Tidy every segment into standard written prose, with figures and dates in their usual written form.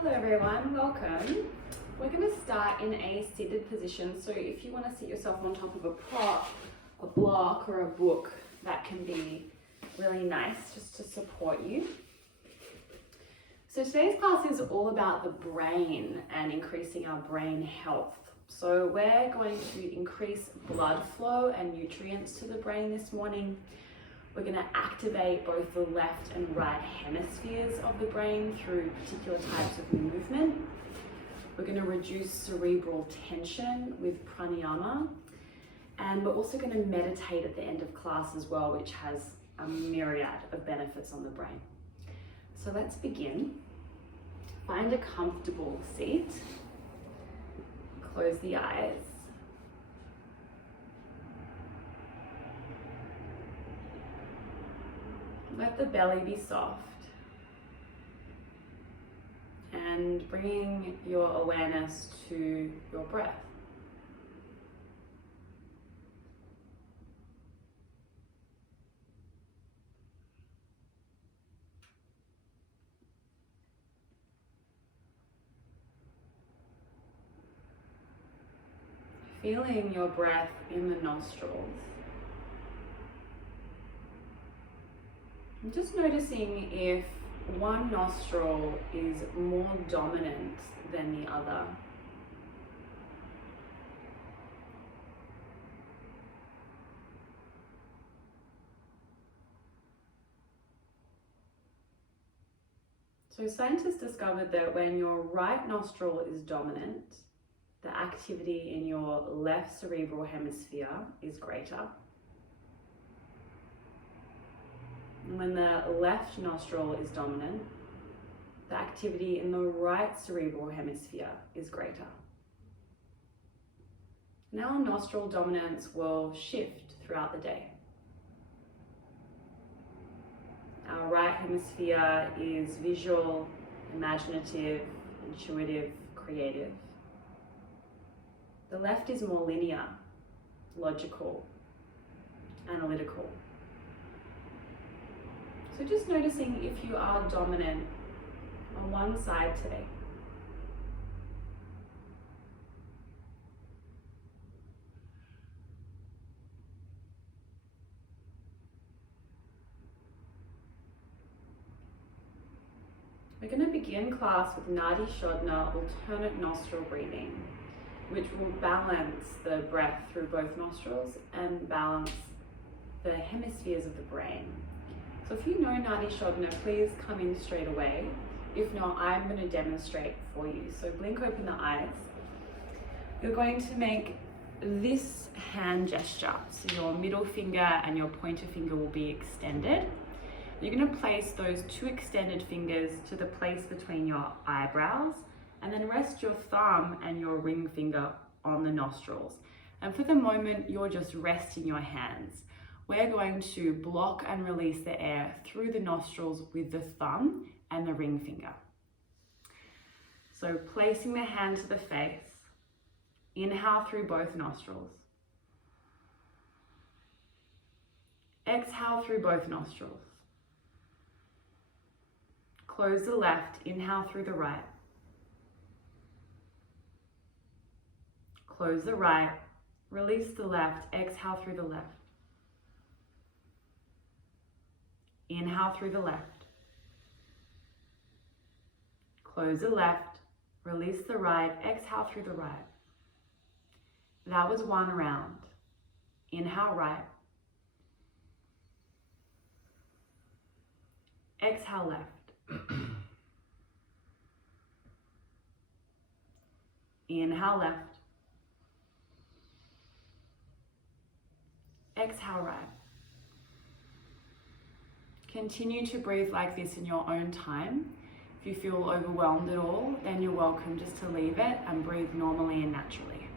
Hello everyone, welcome. We're going to start in a seated position, so if you want to sit yourself on top of a prop, a block or a book, that can be really nice just to support you. So today's class is all about the brain and increasing our brain health. So we're going to increase blood flow and nutrients to the brain this morning. We're going to activate both the left and right hemispheres of the brain through particular types of movement. We're going to reduce cerebral tension with pranayama. And we're also going to meditate at the end of class as well, which has a myriad of benefits on the brain. So let's begin. Find a comfortable seat. Close the eyes. Let the belly be soft. And bringing your awareness to your breath. Feeling your breath in the nostrils. I'm just noticing if one nostril is more dominant than the other. So scientists discovered that when your right nostril is dominant, the activity in your left cerebral hemisphere is greater. And when the left nostril is dominant, the activity in the right cerebral hemisphere is greater. Now nostril dominance will shift throughout the day. Our right hemisphere is visual, imaginative, intuitive, creative. The left is more linear, logical, analytical. So just noticing if you are dominant on one side today. We're going to begin class with Nadi Shordner alternate nostril breathing, which will balance the breath through both nostrils and balance the hemispheres of the brain. So if you know Nadi Shordner, please come in straight away. If not, I'm going to demonstrate for you. So blink open the eyes. You're going to make this hand gesture. So your middle finger and your pointer finger will be extended. You're going to place those two extended fingers to the place between your eyebrows, and then rest your thumb and your ring finger on the nostrils. And for the moment, you're just resting your hands. We're going to block and release the air through the nostrils with the thumb and the ring finger. So placing the hand to the face, inhale through both nostrils. Exhale through both nostrils. Close the left, inhale through the right. Close the right, release the left, exhale through the left. Inhale through the left. Close the left, release the right, exhale through the right. That was one round. Inhale right. Exhale left. Inhale left. Exhale right. Continue to breathe like this in your own time. If you feel overwhelmed at all, then you're welcome just to leave it and breathe normally and naturally.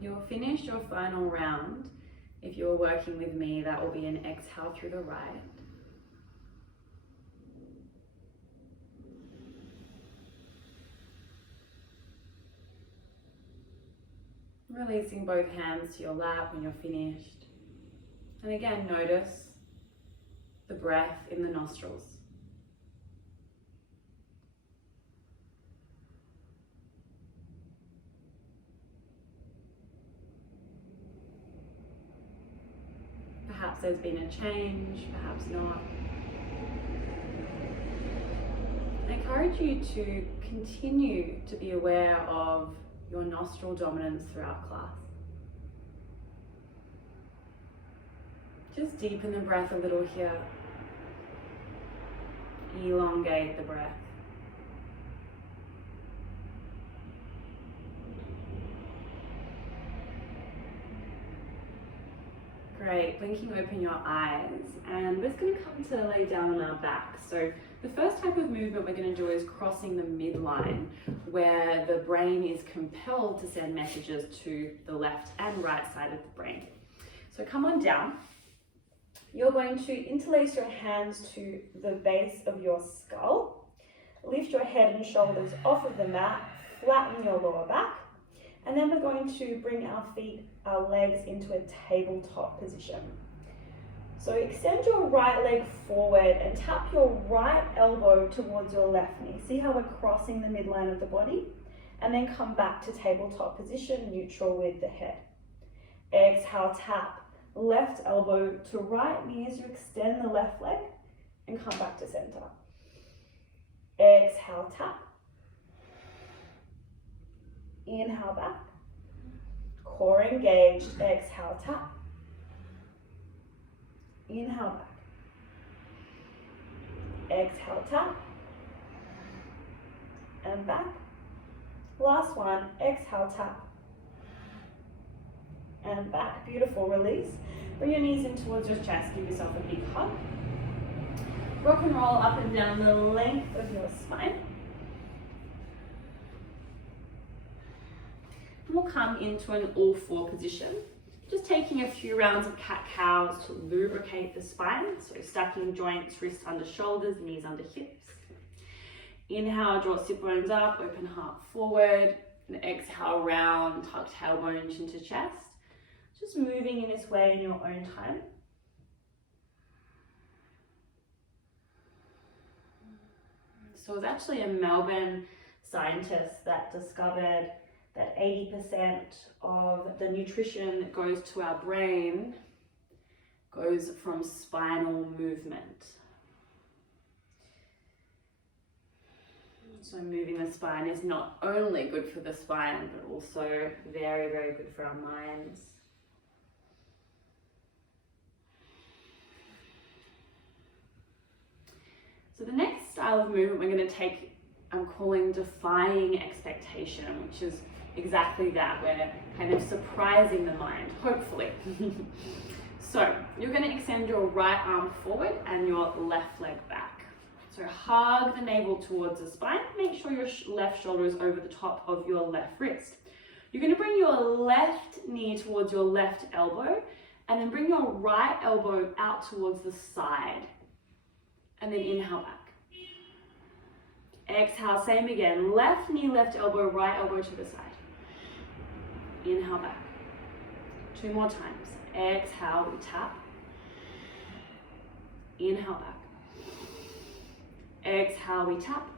You'll finish your final round. If you're working with me, that will be an exhale through the right. Releasing both hands to your lap when you're finished. And again, notice the breath in the nostrils. Perhaps there's been a change, perhaps not. I encourage you to continue to be aware of your nostril dominance throughout class. Just deepen the breath a little here. Elongate the breath. Great, blinking open your eyes, and we're just going to come to lay down on our back. So the first type of movement we're going to do is crossing the midline, where the brain is compelled to send messages to the left and right side of the brain. So come on down. You're going to interlace your hands to the base of your skull. Lift your head and shoulders off of the mat, flatten your lower back. And then we're going to bring our legs into a tabletop position. So extend your right leg forward and tap your right elbow towards your left knee. See how we're crossing the midline of the body? And then come back to tabletop position, neutral with the head. Exhale, tap left elbow to right knee as you extend the left leg and come back to center. Exhale, tap. Inhale back, core engaged, exhale tap, inhale back, exhale tap, and back. Last one, exhale tap, and back. Beautiful, release. Bring your knees in towards your chest, give yourself a big hug. Rock and roll up and down the length of your spine. We'll come into an all-four position, just taking a few rounds of cat-cows to lubricate the spine. So stacking joints, wrists under shoulders, knees under hips. Inhale, draw sit bones up, open heart forward. And exhale, round, tuck tailbones into chest. Just moving in this way in your own time. So it was actually a Melbourne scientist that discovered that 80% of the nutrition that goes to our brain goes from spinal movement. So moving the spine is not only good for the spine, but also very, very good for our minds. So the next style of movement we're going to take, I'm calling defying expectation, which is exactly that. We're kind of surprising the mind, hopefully. So you're going to extend your right arm forward and your left leg back. So hug the navel towards the spine. Make sure your left shoulder is over the top of your left wrist. You're going to bring your left knee towards your left elbow and then bring your right elbow out towards the side. And then inhale back. Exhale, same again. Left knee, left elbow, right elbow to the side. Inhale back. 2 more times. Exhale, we tap. Inhale back. Exhale, we tap.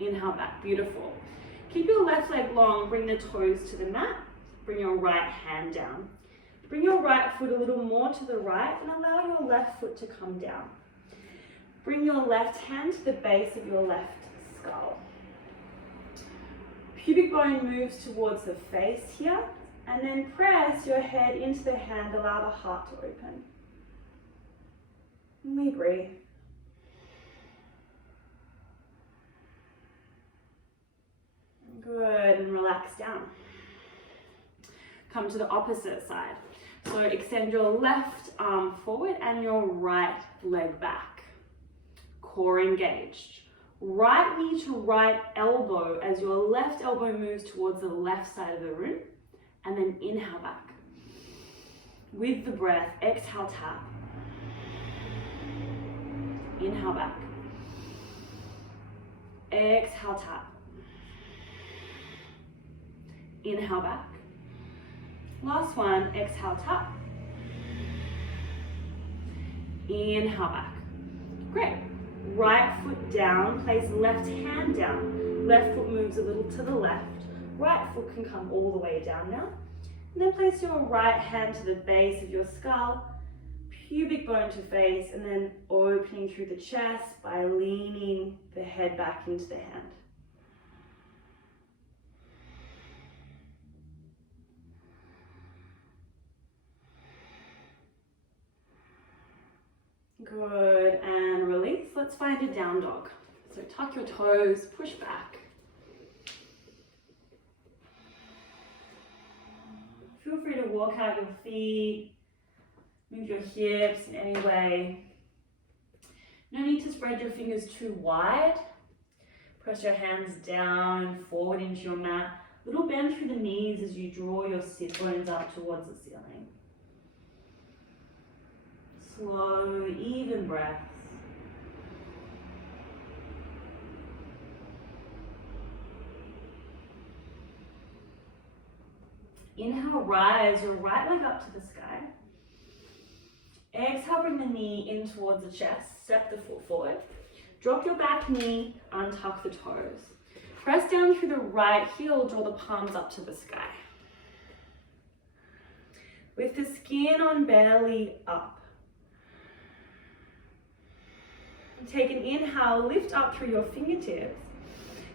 Inhale back. Beautiful. Keep your left leg long. Bring the toes to the mat. Bring your right hand down. Bring your right foot a little more to the right and allow your left foot to come down. Bring your left hand to the base of your left skull. Pubic bone moves towards the face here, and then press your head into the hand, allow the heart to open. And we breathe. Good, and relax down. Come to the opposite side. So extend your left arm forward and your right leg back. Core engaged. Right knee to right elbow as your left elbow moves towards the left side of the room, and then inhale back. With the breath, exhale, tap. Inhale back. Exhale, tap. Inhale back. Last one, exhale, tap. Inhale back. Great. Right foot down, place left hand down. Left foot moves a little to the left. Right foot can come all the way down now. And then place your right hand to the base of your skull, pubic bone to face, and then opening through the chest by leaning the head back into the hand. Good, and release. Let's find a down dog. So tuck your toes, push back. Feel free to walk out your feet, move your hips in any way. No need to spread your fingers too wide. Press your hands down, forward into your mat. Little bend through the knees as you draw your sit bones up towards the ceiling. Slow, even breaths. Inhale, rise your right leg up to the sky. Exhale, bring the knee in towards the chest. Step the foot forward. Drop your back knee, untuck the toes. Press down through the right heel, draw the palms up to the sky. With the skin on belly up. Take an inhale, lift up through your fingertips.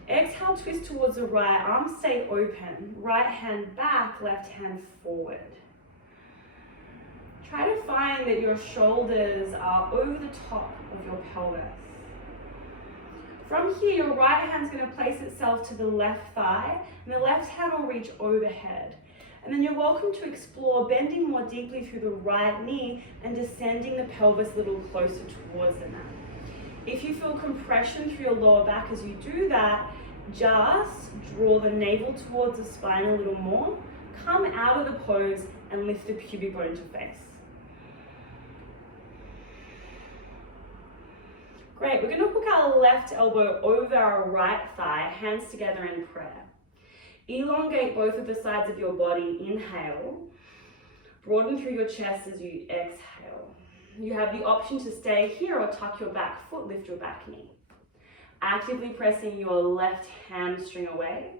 Exhale, twist towards the right, arms stay open. Right hand back, left hand forward. Try to find that your shoulders are over the top of your pelvis. From here, your right hand's going to place itself to the left thigh, and the left hand will reach overhead. And then you're welcome to explore bending more deeply through the right knee and descending the pelvis a little closer towards the mat. If you feel compression through your lower back as you do that, just draw the navel towards the spine a little more, come out of the pose and lift the pubic bone to face. Great, we're going to hook our left elbow over our right thigh, hands together in prayer. Elongate both of the sides of your body, inhale. Broaden through your chest as you exhale. You have the option to stay here or tuck your back foot, lift your back knee. Actively pressing your left hamstring away.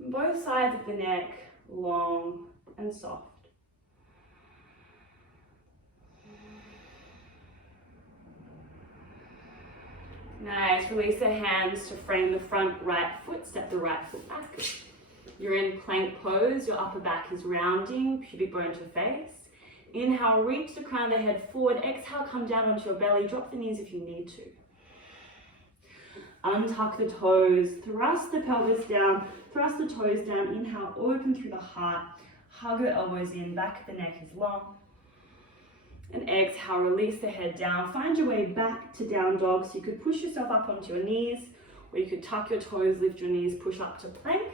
Both sides of the neck, long and soft. Nice, release the hands to frame the front right foot, step the right foot back. You're in plank pose, your upper back is rounding, pubic bone to face. Inhale, reach the crown of the head forward. Exhale, come down onto your belly. Drop the knees if you need to. Untuck the toes. Thrust the pelvis down. Thrust the toes down. Inhale, open through the heart. Hug the elbows in. Back of the neck is long. And exhale, release the head down. Find your way back to down dog. So you could push yourself up onto your knees, or you could tuck your toes, lift your knees, push up to plank.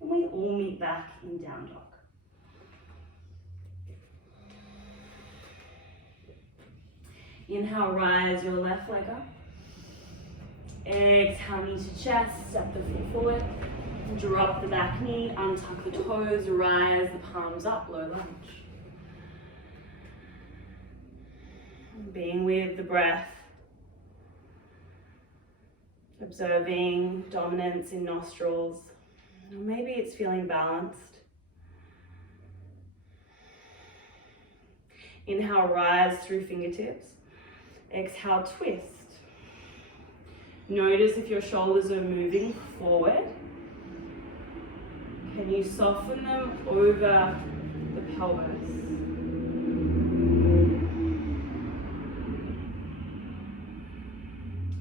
And we all meet back in down dog. Inhale, rise your left leg up. Exhale, knee to chest, step the foot forward. Drop the back knee, untuck the toes, rise the palms up, low lunge. Being with the breath. Observing dominance in nostrils. Maybe it's feeling balanced. Inhale, rise through fingertips. Exhale, twist. Notice if your shoulders are moving forward. Can you soften them over the pelvis?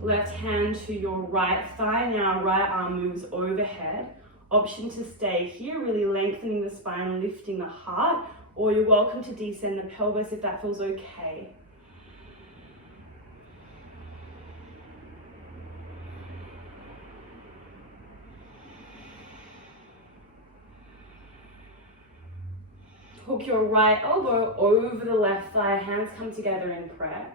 Left hand to your right thigh. Now right arm moves overhead. Option to stay here, really lengthening the spine, lifting the heart, or you're welcome to descend the pelvis if that feels okay. Hook your right elbow over the left thigh, hands come together in prayer.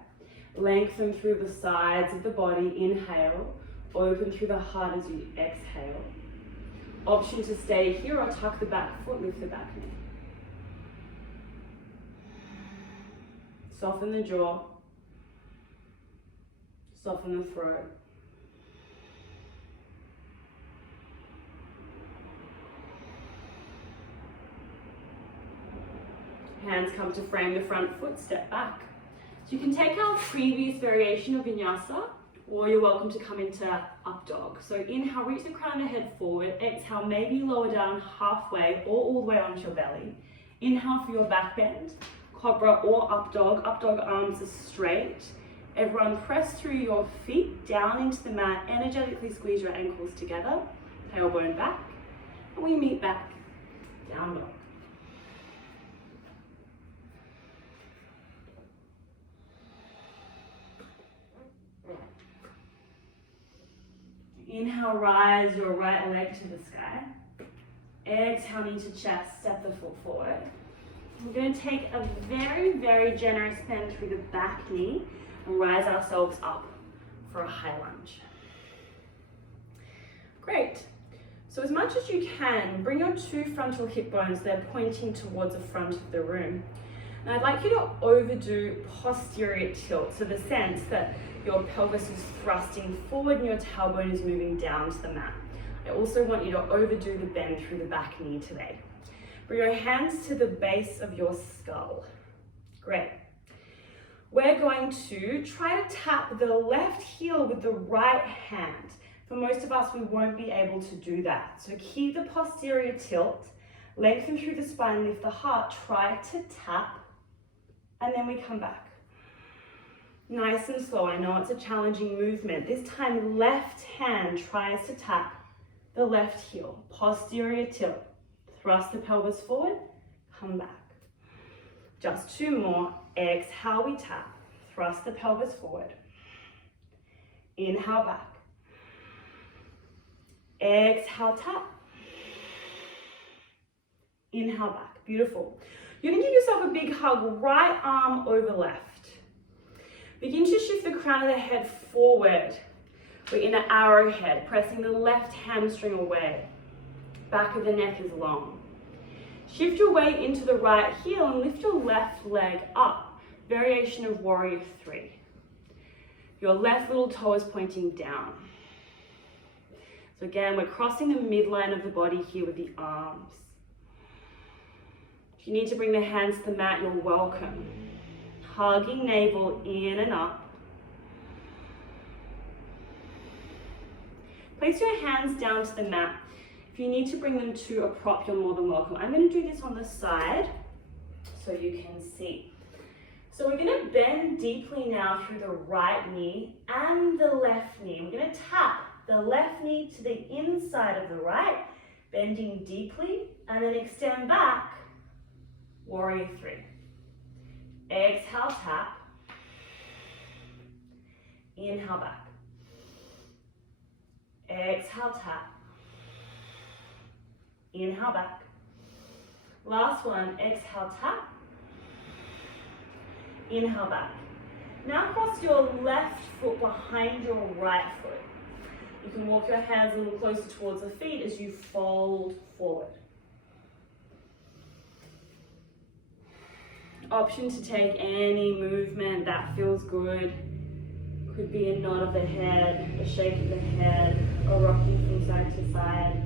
Lengthen through the sides of the body, inhale. Open through the heart as you exhale. Option to stay here or tuck the back foot, lift the back knee. Soften the jaw. Soften the throat. Hands come to frame the front foot, step back. So you can take our previous variation of vinyasa, or you're welcome to come into up dog. So inhale, reach the crown of the head forward. Exhale, maybe lower down halfway or all the way onto your belly. Inhale for your back bend, cobra or up dog. Up dog, arms are straight. Everyone press through your feet down into the mat. Energetically squeeze your ankles together. Tailbone back. And we meet back. Down dog. Inhale, rise your right leg to the sky. Exhale, knee to chest, step the foot forward. We're going to take a very, very generous bend through the back knee and rise ourselves up for a high lunge. Great. So as much as you can, bring your two frontal hip bones, they're pointing towards the front of the room. And I'd like you to overdo posterior tilt, so the sense that your pelvis is thrusting forward and your tailbone is moving down to the mat. I also want you to overdo the bend through the back knee today. Bring your hands to the base of your skull. Great. We're going to try to tap the left heel with the right hand. For most of us, we won't be able to do that. So keep the posterior tilt, lengthen through the spine, lift the heart, try to tap, and then we come back. Nice and slow. I know it's a challenging movement. This time, left hand tries to tap the left heel. Posterior tilt. Thrust the pelvis forward, come back. Just two more. Exhale, we tap. Thrust the pelvis forward. Inhale, back. Exhale, tap. Inhale, back. Beautiful. You're going to give yourself a big hug, right arm over left. Begin to shift the crown of the head forward. We're in an arrowhead, pressing the left hamstring away. Back of the neck is long. Shift your weight into the right heel and lift your left leg up. Variation of warrior 3. Your left little toe is pointing down. So again, we're crossing the midline of the body here with the arms. If you need to bring the hands to the mat, you're welcome. Hugging navel in and up. Place your hands down to the mat. If you need to bring them to a prop, you're more than welcome. I'm going to do this on the side so you can see. So we're going to bend deeply now through the right knee and the left knee. We're going to tap the left knee to the inside of the right, bending deeply, and then extend back, warrior 3. Exhale, tap. Inhale, back. Exhale, tap. Inhale, back. Last one, exhale, tap. Inhale, back. Now cross your left foot behind your right foot. You can walk your hands a little closer towards the feet as you fold forward. Option to take any movement that feels good. Could be a nod of the head, a shake of the head, a rocking from side to side.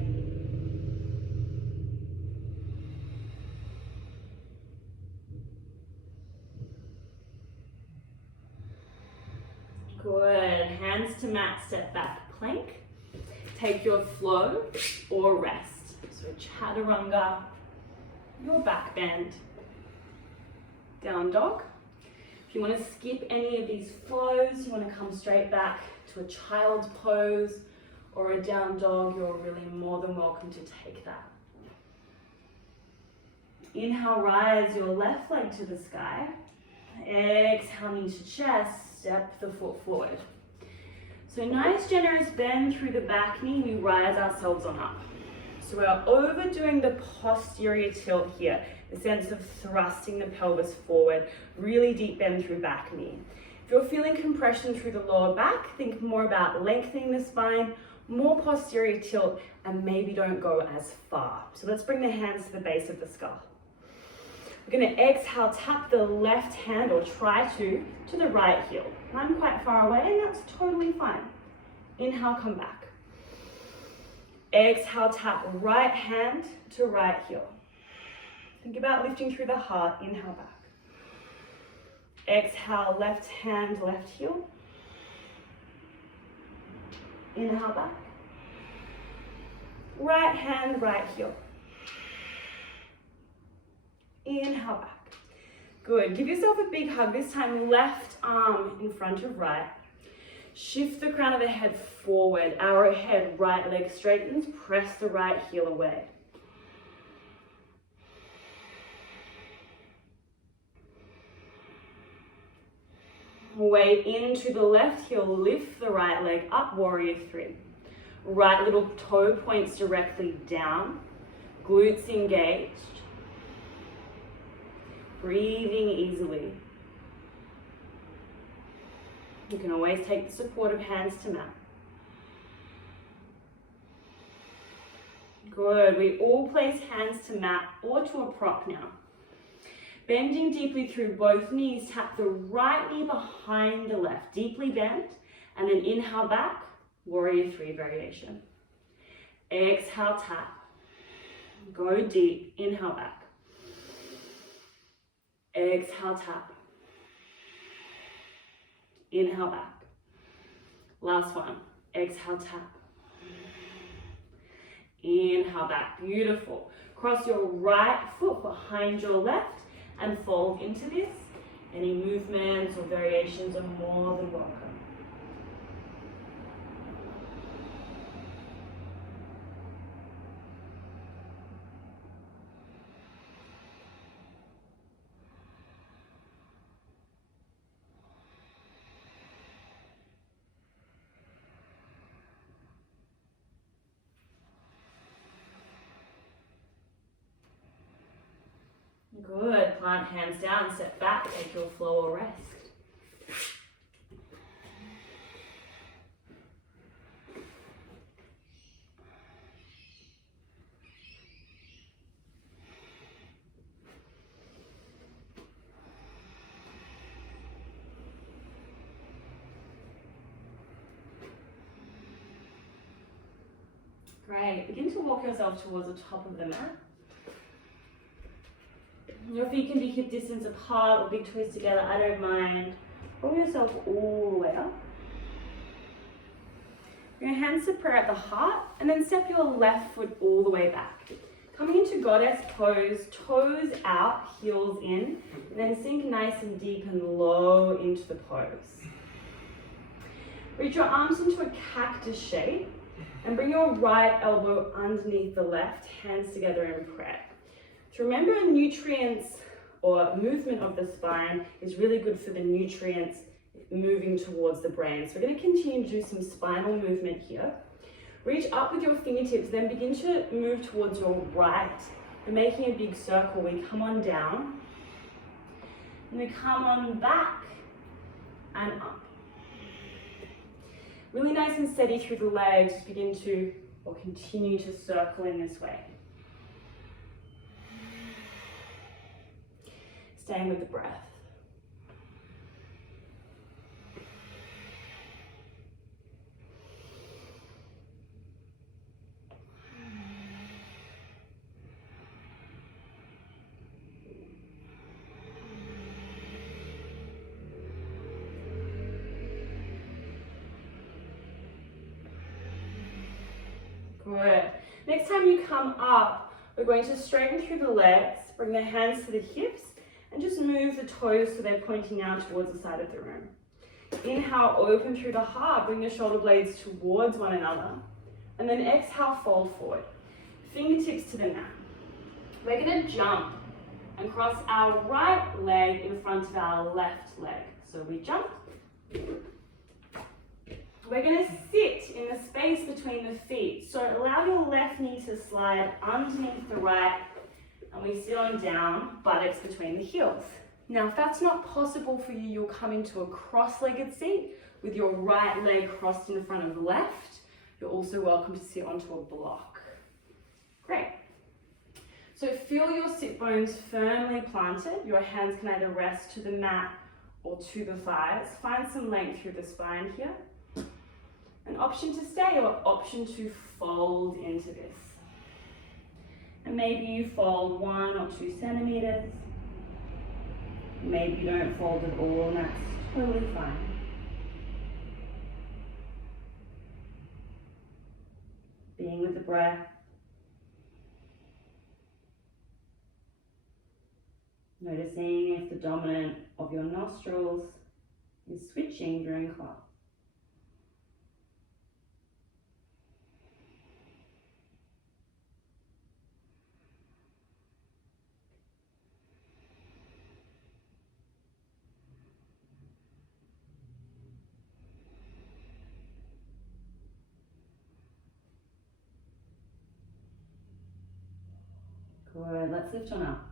Good. Hands to mat, step back, plank. Take your flow or rest. So chaturanga, your back bend. Down dog. If you want to skip any of these flows, you want to come straight back to a child's pose or a down dog, you're really more than welcome to take that. Inhale, rise your left leg to the sky. Exhale, knee to chest, step the foot forward. So nice generous bend through the back knee, we rise ourselves on up. So we're overdoing the posterior tilt here, the sense of thrusting the pelvis forward, really deep bend through back knee. If you're feeling compression through the lower back, think more about lengthening the spine, more posterior tilt, and maybe don't go as far. So let's bring the hands to the base of the skull. We're going to exhale, tap the left hand, or try to the right heel. I'm quite far away, and that's totally fine. Inhale, come back. Exhale, tap right hand to right heel. Think about lifting through the heart. Inhale, back. Exhale, left hand, left heel. Inhale, back. Right hand, right heel. Inhale, back. Good. Give yourself a big hug. This time, left arm in front of right. Shift the crown of the head forward. Arrowhead, right leg straightens. Press the right heel away. Weight into the left heel, lift the right leg up, warrior three. Right little toe points directly down, glutes engaged. Breathing easily. You can always take the support of hands to mat. Good, we all place hands to mat or to a prop now. Bending deeply through both knees, tap the right knee behind the left. Deeply bend, and then inhale back, warrior three variation. Exhale, tap. Go deep, inhale back. Exhale, tap. Inhale back. Last one. Exhale, tap. Inhale back. Beautiful. Cross your right foot behind your left and fold into this. Any movements or variations are more than welcome. Good. Plant hands down, step back, take your flow or rest. Great. Begin to walk yourself towards the top of the mat. Your feet can be hip distance apart or big toes together, I don't mind. Roll yourself all the way up. Bring your hands to prayer at the heart, and then step your left foot all the way back. Coming into goddess pose, toes out, heels in, and then sink nice and deep and low into the pose. Reach your arms into a cactus shape, and bring your right elbow underneath the left, hands together in prayer. So remember, nutrients or movement of the spine is really good for the nutrients moving towards the brain. So we're going to continue to do some spinal movement here. Reach up with your fingertips, then begin to move towards your right. We're making a big circle. We come on down, and we come on back and up. Really nice and steady through the legs. Begin to, or continue to circle in this way. Staying with the breath. Good. Next time you come up, we're going to straighten through the legs, bring the hands to the hips, and just move the toes so they're pointing out towards the side of the room. Inhale, open through the heart, bring the shoulder blades towards one another. And then exhale, fold forward. Fingertips to the mat. We're going to jump and cross our right leg in front of our left leg. So we jump, We're going to sit in the space between the feet. So allow your left knee to slide underneath the right, and we sit on down, buttocks between the heels. Now, if that's not possible for you, you'll come into a cross-legged seat with your right leg crossed in front of the left. You're also welcome to sit onto a block. Great. So feel your sit bones firmly planted. Your hands can either rest to the mat or to the thighs. Find some length through the spine here. An option to stay or option to fold into this. And maybe you fold 1 or 2 centimeters. Maybe you don't fold at all, and that's totally fine. Being with the breath. Noticing if the dominant of your nostrils is switching during class. Good, let's lift on up.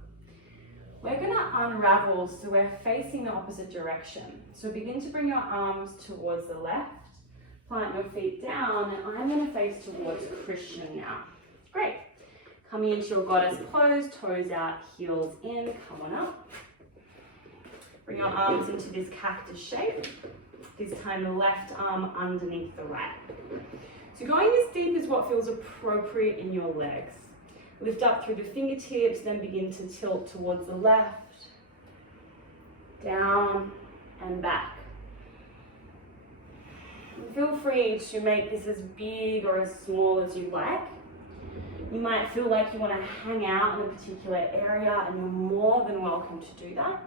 We're going to unravel so we're facing the opposite direction. So begin to bring your arms towards the left, plant your feet down, and I'm going to face towards Christian now. Great. Coming into your goddess pose, toes out, heels in, come on up. Bring your arms into this cactus shape. This time the left arm underneath the right. So going as deep as what feels appropriate in your legs. Lift up through the fingertips, then begin to tilt towards the left, down and back. And feel free to make this as big or as small as you like. You might feel like you want to hang out in a particular area, and you're more than welcome to do that.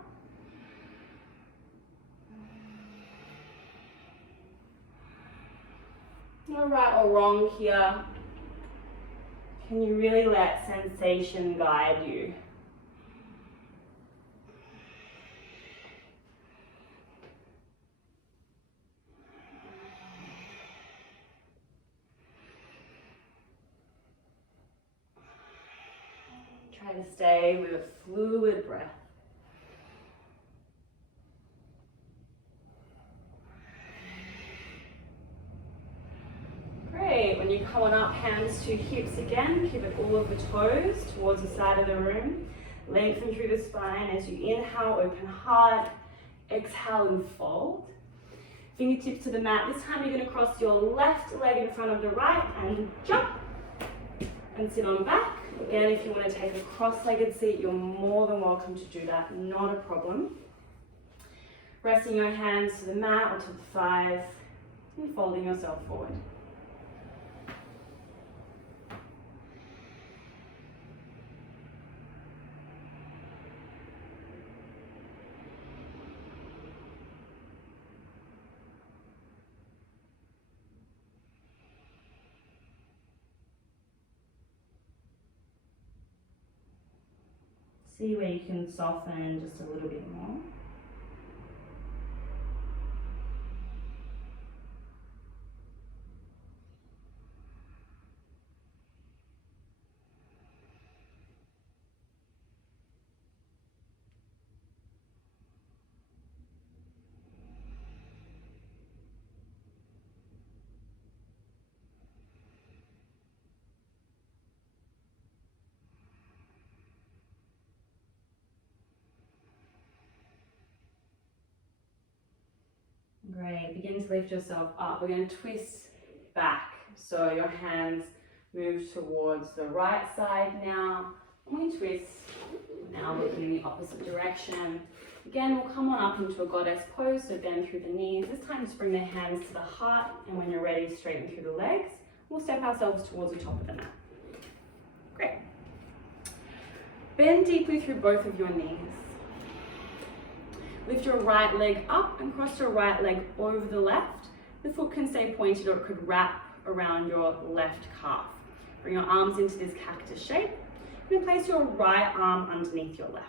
No right or wrong here. Can you really let sensation guide you? Try to stay with a fluid breath. Great, when you come on up, hands to hips again, pivot all of the toes towards the side of the room. Lengthen through the spine as you inhale, open heart, exhale and fold. Fingertips to the mat. This time you're going to cross your left leg in front of the right and jump and sit on back. Again, if you want to take a cross-legged seat, you're more than welcome to do that, not a problem. Resting your hands to the mat or to the thighs and folding yourself forward. See where you can soften just a little bit more. Great, begin to lift yourself up. We're going to twist back. So your hands move towards the right side now. And we twist, now looking in the opposite direction. Again, we'll come on up into a goddess pose, so bend through the knees. This time just bring the hands to the heart, and when you're ready, straighten through the legs. We'll step ourselves towards the top of the mat. Great. Bend deeply through both of your knees. Lift your right leg up and cross your right leg over the left. The foot can stay pointed or it could wrap around your left calf. Bring your arms into this cactus shape and place your right arm underneath your left.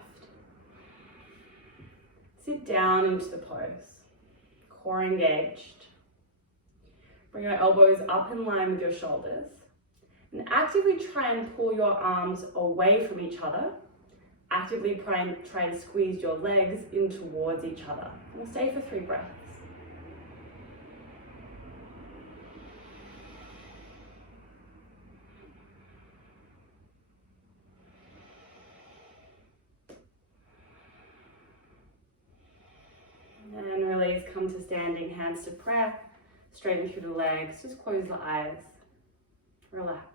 Sit down into the pose, core engaged. Bring your elbows up in line with your shoulders. And actively try and pull your arms away from each other. Actively try and squeeze your legs in towards each other. We'll stay for 3 breaths. And release, come to standing, hands to prayer. Straighten through the legs, just close the eyes. Relax.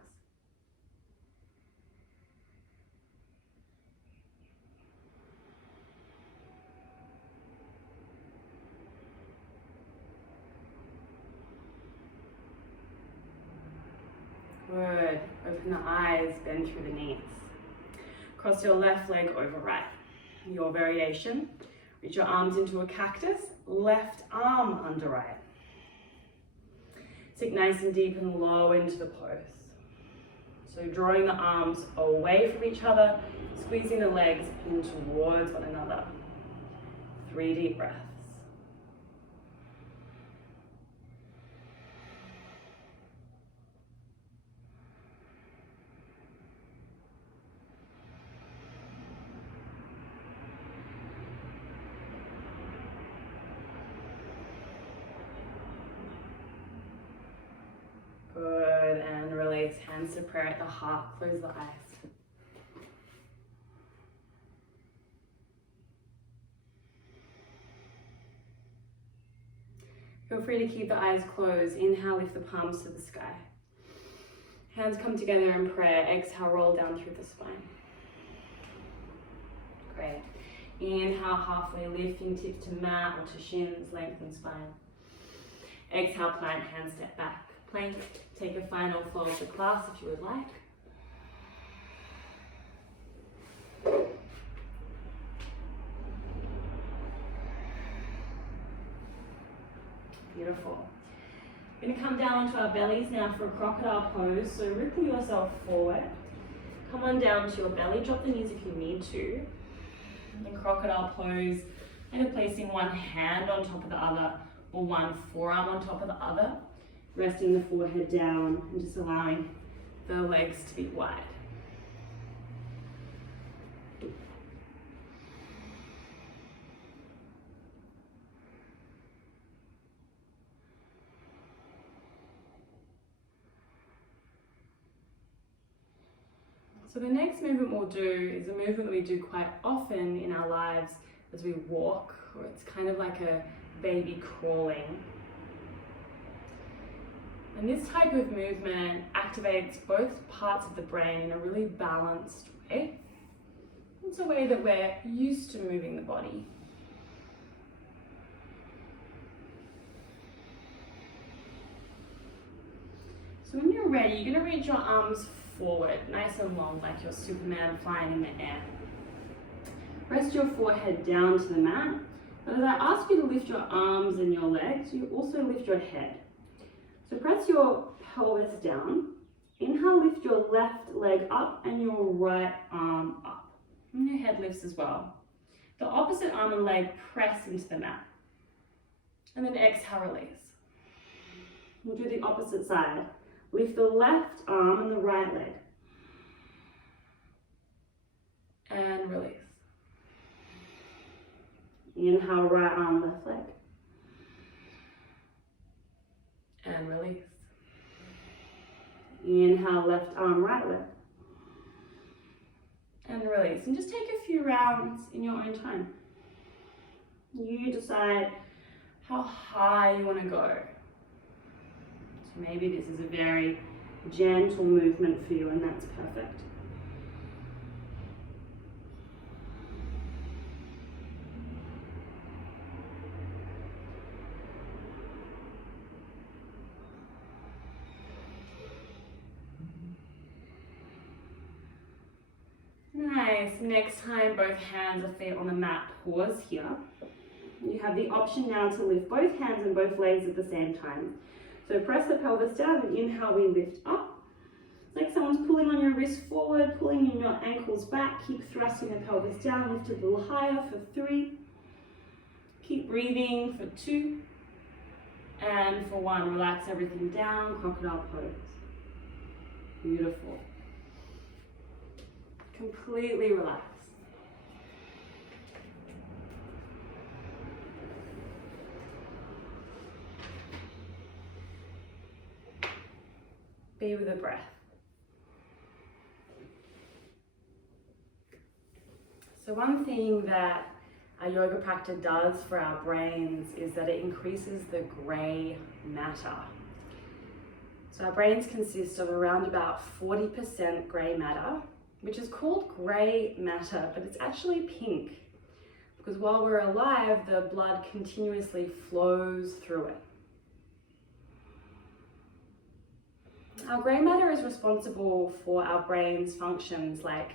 Good. Open the eyes, bend through the knees. Cross your left leg over right. Your variation. Reach your arms into a cactus, left arm under right. Sink nice and deep and low into the pose. So drawing the arms away from each other, squeezing the legs in towards one another. 3 deep breaths. Good, and release, hands to prayer at the heart, close the eyes. Feel free to keep the eyes closed. Inhale, lift the palms to the sky. Hands come together in prayer. Exhale, roll down through the spine. Great. Inhale, halfway lift, fingertips to mat or to shins, lengthen spine. Exhale, plant, hands step back. Plank, take a final fold to class if you would like. Beautiful. We're going to come down onto our bellies now for a crocodile pose. So ripple yourself forward. Come on down to your belly. Drop the knees if you need to. In crocodile pose, kind of placing one hand on top of the other or one forearm on top of the other. Resting the forehead down and just allowing the legs to be wide. So the next movement we'll do is a movement that we do quite often in our lives as we walk, or it's kind of like a baby crawling. And this type of movement activates both parts of the brain in a really balanced way. It's a way that we're used to moving the body. So when you're ready, you're going to reach your arms forward, nice and long, like you're Superman flying in the air. Rest your forehead down to the mat. But as I ask you to lift your arms and your legs, you also lift your head. So press your pelvis down. Inhale, lift your left leg up and your right arm up. And your head lifts as well. The opposite arm and leg press into the mat. And then exhale, release. We'll do the opposite side. Lift the left arm and the right leg. And release. Inhale, right arm, left leg. And release. Inhale, left arm, right leg. And release. And just take a few rounds in your own time. You decide how high you want to go. So maybe this is a very gentle movement for you, and that's perfect. Nice. Next time, both hands or feet on the mat, pause here. You have the option now to lift both hands and both legs at the same time. So press the pelvis down and inhale, we lift up. It's like someone's pulling on your wrist forward, pulling in your ankles back. Keep thrusting the pelvis down, lift it a little higher for 3. Keep breathing for 2. And for one, relax everything down, crocodile pose. Beautiful. Completely relax. Be with the breath. So one thing that our yoga practice does for our brains is that it increases the grey matter. So our brains consist of around about 40% grey matter, which is called grey matter, but it's actually pink because while we're alive, the blood continuously flows through it. Our grey matter is responsible for our brain's functions like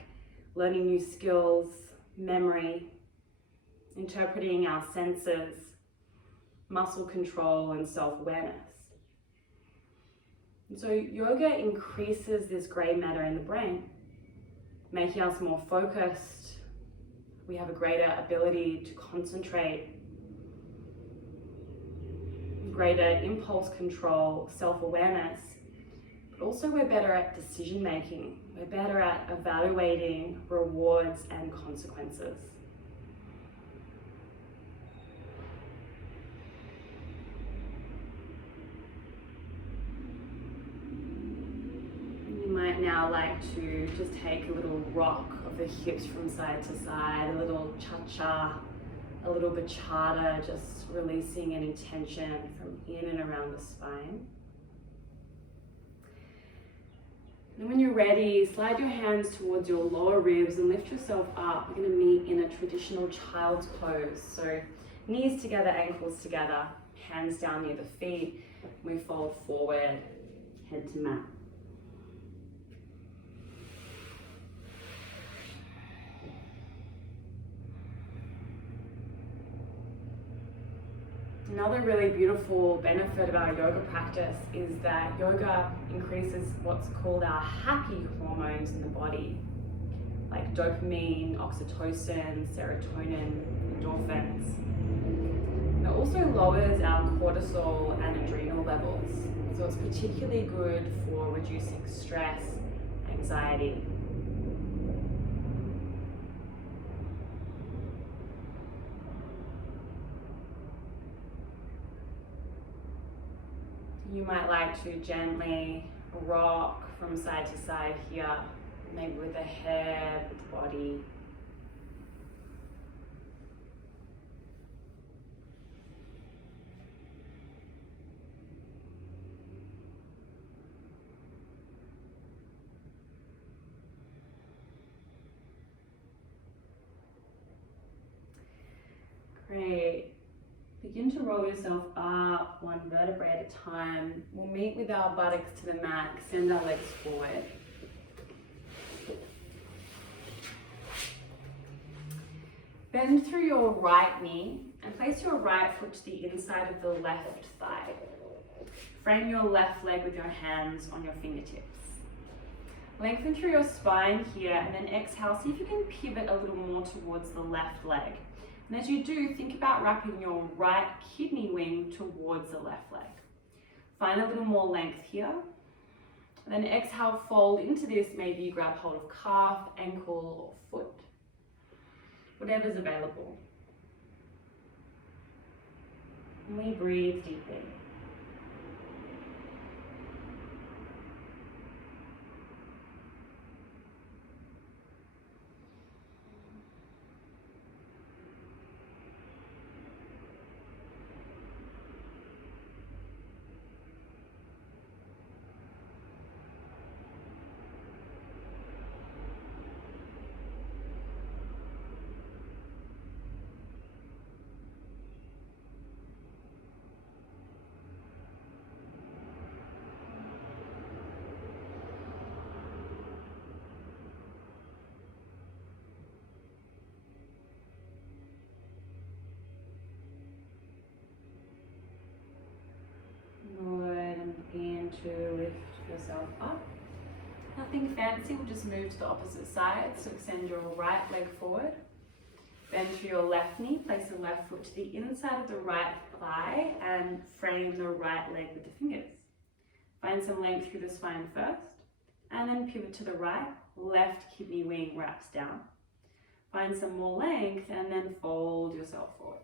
learning new skills, memory, interpreting our senses, muscle control, and self-awareness. And so yoga increases this grey matter in the brain, making us more focused. We have a greater ability to concentrate, greater impulse control, self-awareness, but also we're better at decision making. We're better at evaluating rewards and consequences. You might now like to just take a little rock of the hips from side to side, a little cha-cha, a little bachata, just releasing any tension from in and around the spine. And when you're ready, slide your hands towards your lower ribs and lift yourself up. We're going to meet in a traditional child's pose. So knees together, ankles together, hands down near the feet. We fold forward, head to mat. Another really beautiful benefit of our yoga practice is that yoga increases what's called our happy hormones in the body, like dopamine, oxytocin, serotonin, endorphins. It also lowers our cortisol and adrenal levels, so it's particularly good for reducing stress, anxiety. You might like to gently rock from side to side here, maybe with the head, with the body. Great. Begin to roll yourself up one vertebrae at a time. We'll meet with our buttocks to the mat, extend our legs forward. Bend through your right knee and place your right foot to the inside of the left thigh. Frame your left leg with your hands on your fingertips. Lengthen through your spine here and then exhale. See if you can pivot a little more towards the left leg. And as you do, think about wrapping your right kidney wing towards the left leg. Find a little more length here. And then exhale, fold into this. Maybe you grab hold of calf, ankle, or foot. Whatever's available. And we breathe deeply. To lift yourself up. Nothing fancy, we'll just move to the opposite side. So extend your right leg forward. Bend through your left knee, place the left foot to the inside of the right thigh and frame the right leg with the fingers. Find some length through the spine first, and then pivot to the right, left kidney wing wraps down. Find some more length and then fold yourself forward.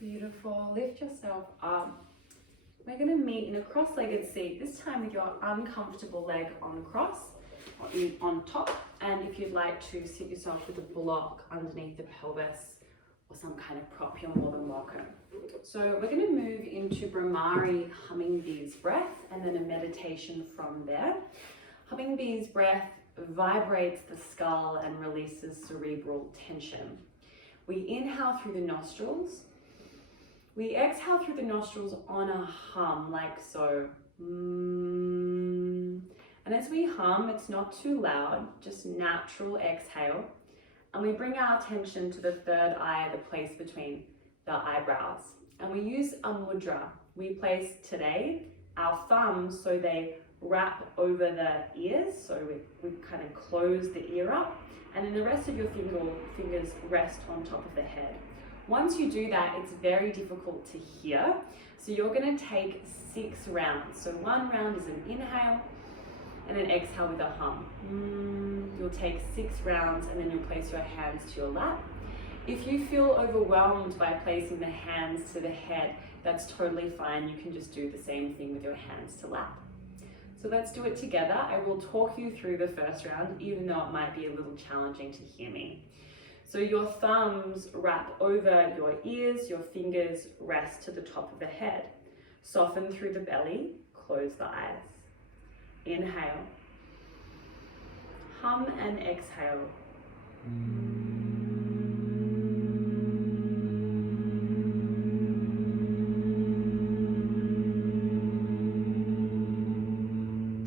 Beautiful. Lift yourself up. We're going to meet in a cross-legged seat, this time with your uncomfortable leg on cross, or on top. And if you'd like to sit yourself with a block underneath the pelvis or some kind of prop, you're more than welcome. So we're going to move into Brahmari Hummingbird's breath and then a meditation from there. Hummingbird's breath vibrates the skull and releases cerebral tension. We inhale through the nostrils. We exhale through the nostrils on a hum, like so. And as we hum, it's not too loud, just natural exhale. And we bring our attention to the third eye, the place between the eyebrows. And we use a mudra. We place today our thumbs so they wrap over the ears, so we kind of close the ear up. And then the rest of your fingers rest on top of the head. Once you do that, it's very difficult to hear. So you're going to take 6 rounds. So 1 round is an inhale and an exhale with a hum. You'll take 6 rounds and then you'll place your hands to your lap. If you feel overwhelmed by placing the hands to the head, that's totally fine. You can just do the same thing with your hands to lap. So let's do it together. I will talk you through the first round, even though it might be a little challenging to hear me. So your thumbs wrap over your ears, your fingers rest to the top of the head. Soften through the belly, close the eyes. Inhale. Hum and exhale.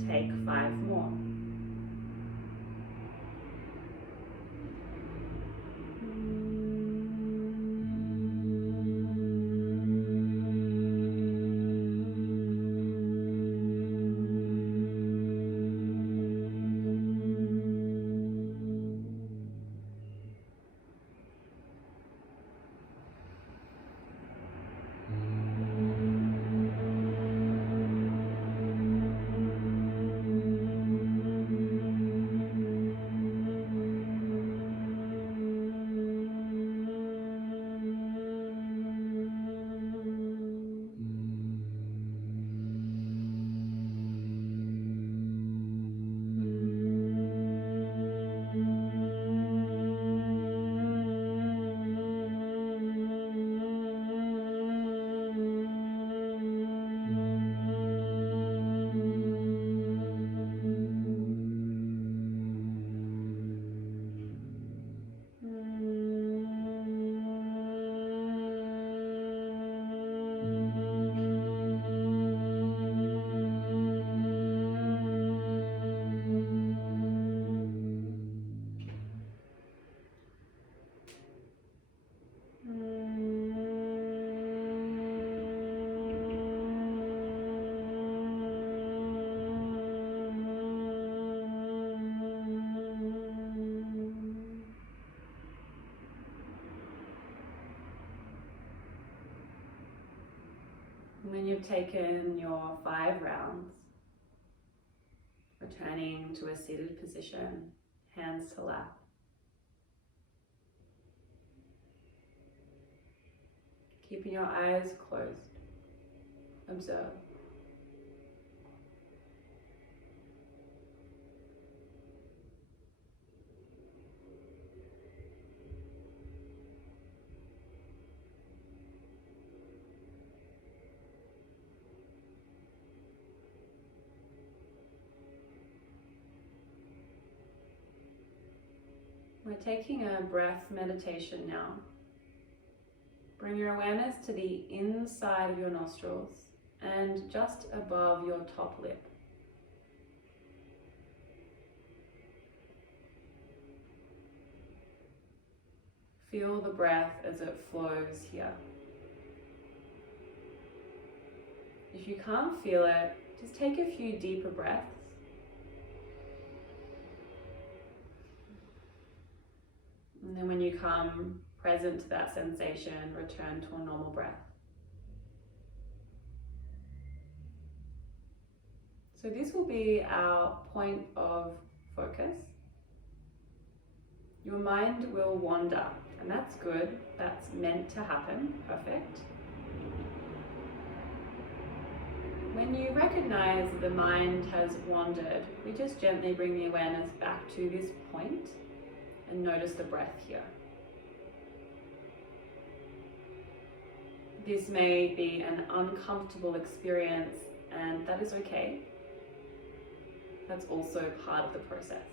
Take 5 more. And when you've taken your 5 rounds, returning to a seated position, hands to lap. Keeping your eyes closed, observe. We're taking a breath meditation now. Bring your awareness to the inside of your nostrils and just above your top lip. Feel the breath as it flows here. If you can't feel it, just take a few deeper breaths. And then when you come present to that sensation, return to a normal breath. So this will be our point of focus. Your mind will wander, and that's good. That's meant to happen. Perfect. When you recognize the mind has wandered, we just gently bring the awareness back to this point and notice the breath here. This may be an uncomfortable experience, and that is okay. That's also part of the process.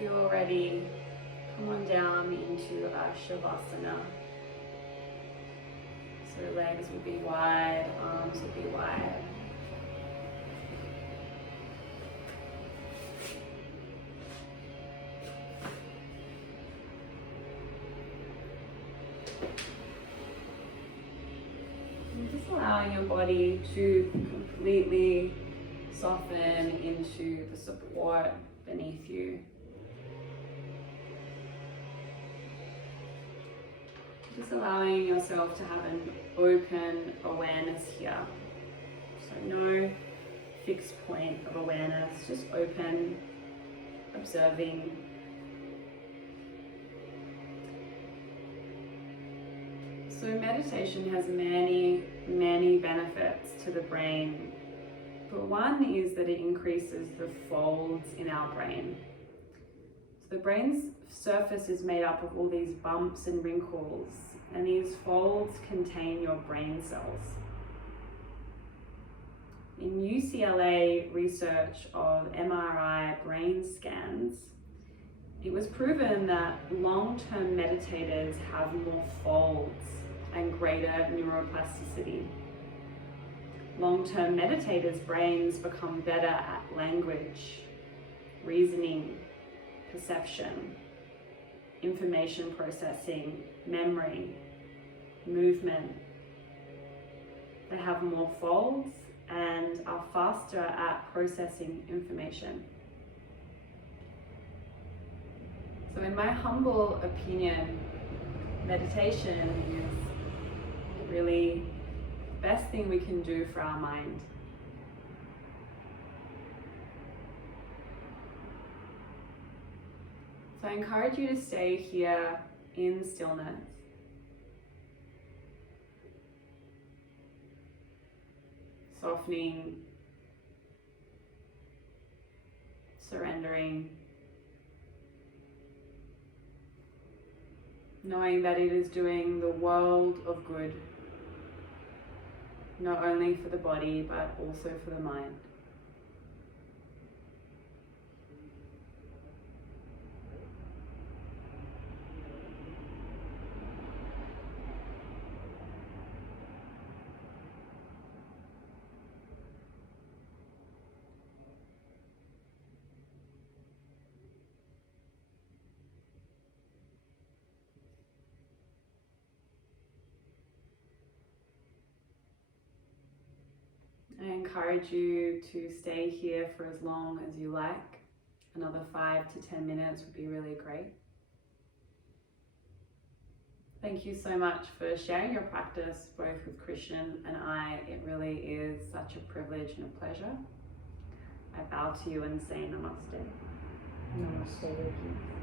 feel ready, come on down into our Shavasana. So legs will be wide, arms will be wide. And just allowing your body to completely soften into the support beneath you. Just allowing yourself to have an open awareness here. So no fixed point of awareness, just open, observing. So meditation has many, many benefits to the brain. But one is that it increases the folds in our brain. So the brain's surface is made up of all these bumps and wrinkles, and these folds contain your brain cells. In UCLA research of MRI brain scans, it was proven that long-term meditators have more folds and greater neuroplasticity. Long-term meditators' brains become better at language, reasoning, perception, information processing, memory, movement. They have more folds and are faster at processing information. So in my humble opinion, meditation is really the best thing we can do for our mind. So I encourage you to stay here in stillness. Softening, surrendering, knowing that it is doing the world of good, not only for the body, but also for the mind. I encourage you to stay here for as long as you like. Another 5 to 10 minutes would be really great. Thank you so much for sharing your practice both with Christian and I. It really is such a privilege and a pleasure. I bow to you and say namaste. Namaste.